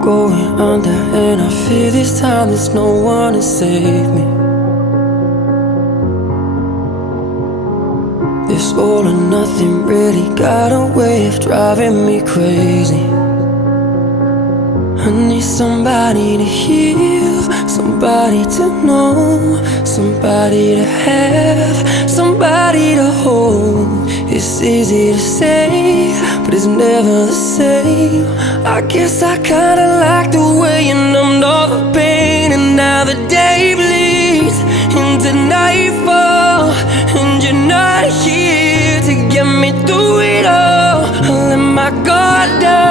going under, and I fear this time there's no one to save me. This all or nothing really got a way of driving me crazy. I need somebody to heal, somebody to know, somebody to have, somebody to hold. It's easy to say, but it's never the same. I guess I kinda like the way you numbed all the pain, and now the day bleeds into nightfall, and you're not here to get me through it all. I let my guard down,